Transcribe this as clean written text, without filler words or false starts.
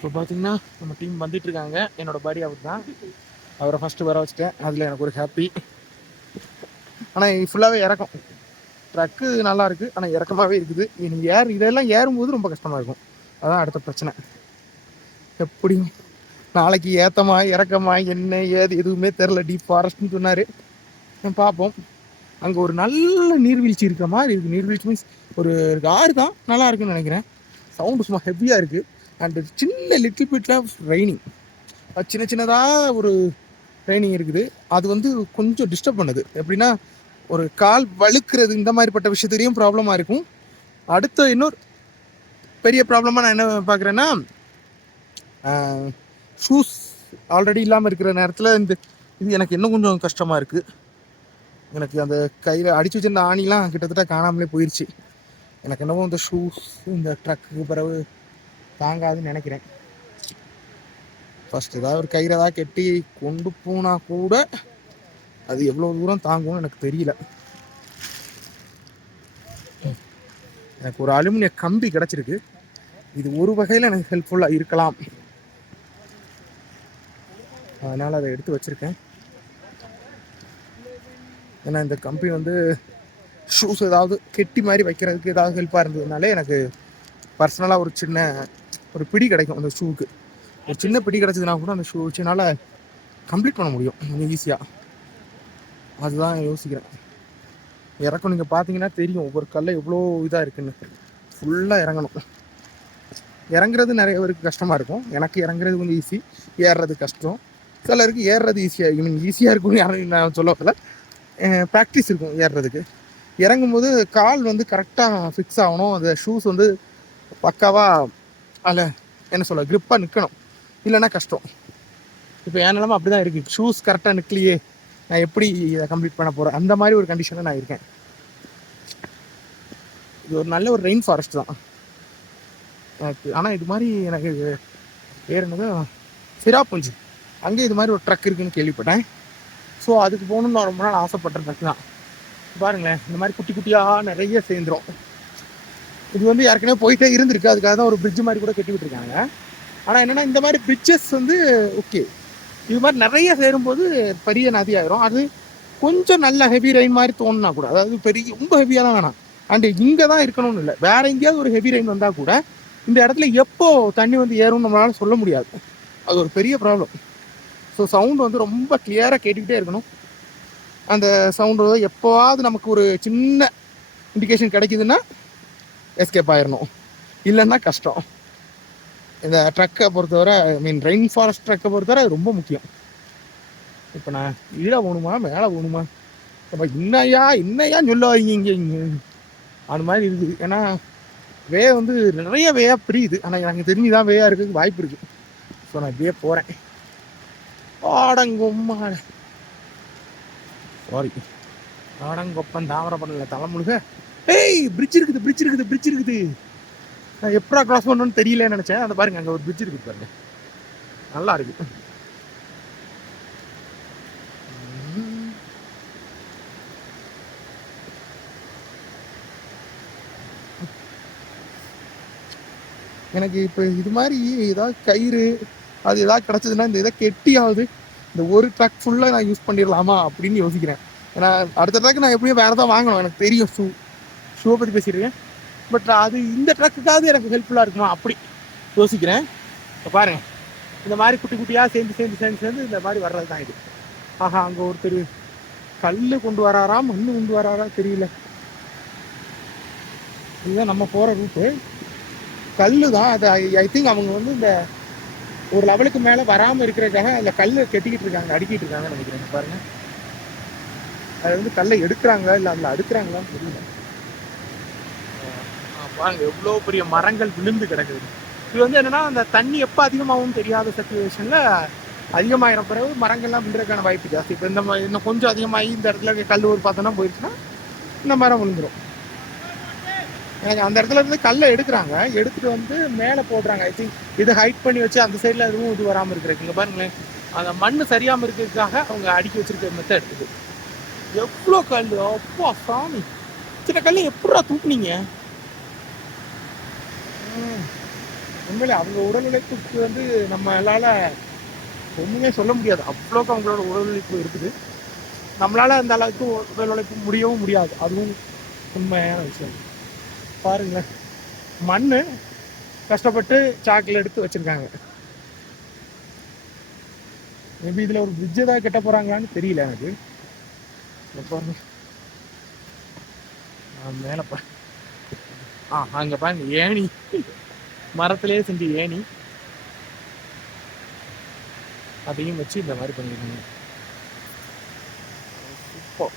இப்போ பார்த்தீங்கன்னா நம்ம டீம் வந்துட்டு இருக்காங்க. என்னோட பாடி அவர் தான். அவரை ஃபஸ்ட்டு வர வச்சுட்டேன். அதில் எனக்கு ஒரு ஹாப்பி. ஆனால் ஃபுல்லாகவே இறக்கம். ட்ரக்கு நல்லா இருக்குது, ஆனால் இறக்கமாகவே இருக்குது. நீங்கள் இதெல்லாம் ஏறும்போது ரொம்ப கஷ்டமாக இருக்கும். அதான் அடுத்த பிரச்சனை. எப்படியும் நாளைக்கு ஏற்றமா இறக்கமா என்ன ஏது எதுவுமே தெரில. டீப் ஃபாரஸ்ட்னு சொன்னார். பார்ப்போம். அங்கே ஒரு நல்ல நீர்வீழ்ச்சி இருக்கிற மாதிரி இருக்குது. நீர்வீழ்ச்சி மீன்ஸ் ஒரு ஆறு தான், நல்லா இருக்குன்னு நினைக்கிறேன். சவுண்டு சும்மா ஹெவியாக இருக்குது. அண்டு சின்ன லிட்டில் பிட்ல ரெய்னிங், சின்ன சின்னதாக ஒரு ட்ரைனிங் இருக்குது. அது வந்து கொஞ்சம் டிஸ்டர்ப் பண்ணுது. எப்படின்னா ஒரு கால் வழுக்கிறது இந்த மாதிரிப்பட்ட விஷயத்துலையும் ப்ராப்ளமாக இருக்கும். அடுத்த இன்னொரு பெரிய ப்ராப்ளமாக நான் என்ன பார்க்குறேன்னா, ஷூஸ் ஆல்ரெடி இல்லாமல் இருக்கிற நேரத்தில் இது எனக்கு இன்னும் கொஞ்சம் கஷ்டமாக இருக்குது. எனக்கு அந்த கையில் அடித்து வச்சிருந்த ஆணிலாம் கிட்டத்தட்ட காணாமலே போயிடுச்சு. எனக்கு என்னவோ இந்த ஷூஸ் இந்த ட்ரக்கு பிறகு தாங்காதுன்னு நினைக்கிறேன். ஃபஸ்ட் ஏதாவது ஒரு கயிறை ஏதாவது கட்டி கொண்டு போனால் கூட அது எவ்வளோ தூரம் தாங்கும்னு எனக்கு தெரியல. எனக்கு ஒரு அலுமினிய கம்பி கிடச்சிருக்கு. இது ஒரு வகையில் எனக்கு ஹெல்ப்ஃபுல்லாக இருக்கலாம். அதனால் அதை எடுத்து வச்சுருக்கேன். ஏன்னா இந்த கம்பி வந்து ஷூஸ் ஏதாவது கெட்டி மாதிரி வைக்கிறதுக்கு ஏதாவது ஹெல்ப்பாக இருந்ததுனாலே எனக்கு பர்சனலாக ஒரு பிடி கிடைக்கும். அந்த ஷூவுக்கு ஒரு சின்ன பிடி கிடச்சதுனா கூட அந்த ஷூ வச்சுனால கம்ப்ளீட் பண்ண முடியும் ஈஸியாக. அதுதான் யோசிக்கிறேன். இறக்கம் நீங்கள் பார்த்தீங்கன்னா தெரியும் ஒவ்வொரு கல்லை எவ்வளோ இதாக இருக்குன்னு. ஃபுல்லாக இறங்கணும். இறங்குறது நிறைய பேருக்கு கஷ்டமாக இருக்கும். எனக்கு இறங்குறது கொஞ்சம் ஈஸி, ஏறுறது கஷ்டம். சிலருக்கு ஏறுறது ஈஸியாக இருக்கும்னு யாரும் நான் சொல்ல வரல. ப்ராக்டிஸ் இருக்கும் ஏறுறதுக்கு. இறங்கும்போது கால் வந்து கரெக்டாக ஃபிக்ஸ் ஆகணும். அந்த ஷூஸ் வந்து பக்காவாக அதில் என்ன சொல்ல க்ரிப்பாக நிற்கணும், இல்லைன்னா கஷ்டம். இப்போ என் நிலமை அப்படி தான் இருக்குது. ஷூஸ் கரெக்டாக நிற்கலையே, நான் எப்படி இதை கம்ப்ளீட் பண்ண போகிறேன், அந்த மாதிரி ஒரு கண்டிஷனில் நான் இருக்கேன். இது ஒரு நல்ல ஒரு ரெயின் ஃபாரஸ்ட் தான் எனக்கு. ஆனால் இது மாதிரி எனக்கு ஏறினது சிராப்புஞ்சி, அங்கே இது மாதிரி ஒரு ட்ரக் இருக்குதுன்னு கேள்விப்பட்டேன். ஸோ அதுக்கு போகணுன்னு நான் ரொம்ப நாள் ஆசைப்பட்ட ட்ரக் தான். பாருங்களேன், இந்த மாதிரி குட்டி குட்டியாக நிறைய சேர்ந்துடும். இது வந்து ஏற்கனவே போயிட்டே இருந்திருக்கு. அதுக்காக தான் ஒரு பிரிட்ஜ் மாதிரி கூட கட்டி விட்டுருக்காங்க. ஆனால் என்னென்னா இந்த மாதிரி பிரிட்ஜஸ் வந்து ஓகே, இது மாதிரி நிறைய சேரும்போது பெரிய நதி ஆயிரும். அது கொஞ்சம் நல்ல ஹெவி ரெயின் மாதிரி தோணுனா கூட, அதாவது பெரிய ரொம்ப ஹெவியாலாம் வேணாம். அண்டு இங்கே தான் இருக்கணும்னு இல்லை, வேற எங்கேயாவது ஒரு ஹெவி ரெயின் வந்தால் கூட இந்த இடத்துல எப்போ தண்ணி வந்து ஏறும்னு நம்மளால சொல்ல முடியாது. அது ஒரு பெரிய ப்ராப்ளம். ஸோ சவுண்டு வந்து ரொம்ப கிளியராக கேட்டுக்கிட்டே இருக்கணும். அந்த சவுண்டு எப்போவாவது நமக்கு ஒரு சின்ன இண்டிகேஷன் கிடைக்குதுன்னா எஸ்கேப் ஆயிடணும், இல்லைன்னா கஷ்டம். இந்த ட்ரக்கை பொறுத்தவரை, ரெயின் ஃபாரஸ்ட் ட்ரக்கை பொறுத்தவரை அது ரொம்ப முக்கியம். இப்போ நான் கீழே போகணுமா மேலே போகணுமா, இப்போ இன்னையா சொல்லாதீங்க இங்கே அந்த மாதிரி இருக்குது. ஏன்னா வே வந்து நிறைய வேயா பிரியுது. ஆனால் எனக்கு தெரிஞ்சுதான் வேயா இருக்கிறதுக்கு வாய்ப்பு இருக்குது. ஸோ நான் இப்படியே போகிறேன். ஆடங்கொம்மா சாரி ஆடங்கொப்பன் தாமரப்படல தலைமுழுக. ஏய், பிரிட்ஜ் இருக்குது. நான் எப்படா கிராஸ் பண்ணணும்னு தெரியலன்னு நினச்சேன். அந்த பாருங்க, அங்கே ஒரு பிரிட்ஜ் இருக்குது பாருங்க, நல்லா இருக்கு. எனக்கு இப்போ இது மாதிரி ஏதாவது கயிறு அது ஏதாவது கிடச்சதுன்னா இந்த இதை கெட்டியாவது இந்த ஒரு ட்ரக் ஃபுல்லாக நான் யூஸ் பண்ணிடலாமா அப்படின்னு யோசிக்கிறேன். ஏன்னா அடுத்த ட்ரக் நான் எப்படியும் வேறு தான் வாங்கணும். எனக்கு தெரியும், ஷூவை பற்றி பேசியிருக்கேன். பட் அது இந்த ட்ரக்குக்காவது எனக்கு ஹெல்ப்ஃபுல்லாக இருக்குமா அப்படி யோசிக்கிறேன். இப்போ பாருங்கள், இந்த மாதிரி குட்டி குட்டியாக சேர்ந்து இந்த மாதிரி வர்றது தான் இது. ஆஹா, அங்கே ஒருத்தர் கல் கொண்டு வராரா மண் கொண்டு வராரா தெரியல. இதுதான் நம்ம போகிற ரூட்டு. கல் தான் அது. ஐ திங்க் அவங்க வந்து இந்த ஒரு லெவலுக்கு மேலே வராமல் இருக்கிறதுக்காக அதில் கல் கெட்டிக்கிட்டு இருக்காங்க, அடுக்கிட்டு இருக்காங்கன்னு நினைக்கிறேன். பாருங்க, அதை வந்து கல்லை எடுக்கிறாங்க இல்லை அதில் அடுக்கிறாங்களான்னு தெரியல. பாருங்க எவ்வளோ பெரிய மரங்கள் விழுந்து கிடக்குது. இது வந்து என்னன்னா, அந்த தண்ணி எப்போ அதிகமாகவும் தெரியாத சிச்சுவேஷனில் அதிகமாகிற பிறகு மரங்கள்லாம் விழுறதுக்கான வாய்ப்பு ஜாஸ்தி. இப்போ இன்னும் கொஞ்சம் அதிகமாகி இந்த இடத்துல கல் ஒரு பார்த்தோன்னா போயிடுச்சுன்னா இந்த மரம் விழுந்துடும். எனக்கு அந்த இடத்துல இருந்து கல்லை எடுத்துட்டு வந்து மேலே போடுறாங்க. ஐ திங்க் இதை ஹைட் பண்ணி வச்சு அந்த சைடில் எதுவும் இது வராமல் இருக்கிறதுக்கு. இங்கே பாருங்களேன், அந்த மண் சரியாமல் இருக்கிறதுக்காக அவங்க அடுக்கி வச்சிருக்க மெத்தட் எடுத்துது. எவ்வளோ கல், அப்போ சாமி, சின்ன கல் எப்படா தூக்குனீங்க? உண்மையிலே அவங்க உடல் உழைப்புக்கு வந்து நம்மளால ஒண்ணுமே சொல்ல முடியாது. அவ்வளோக்கு அவங்களோட உடல் உழைப்பு இருக்குது. நம்மளால அந்த அளவுக்கு உடல் உழைப்பு முடியவும் முடியாது. அதுவும் உண்மையான விஷயம். பாருங்க, மண்ணு கஷ்டப்பட்டு சாக்கில் எடுத்து வச்சிருக்காங்க. மேபி இதுல ஒரு பிரிட்ஜ் ஏதாவது கட்ட போறாங்களான்னு தெரியல எனக்கு. பாருங்க மேல அங்க பாருங்க ஏணி, மரத்திலேயே செஞ்ச ஏணி, அதையும் வச்சு இந்த மாதிரி பண்ணிருக்காங்க. சூப்பர்.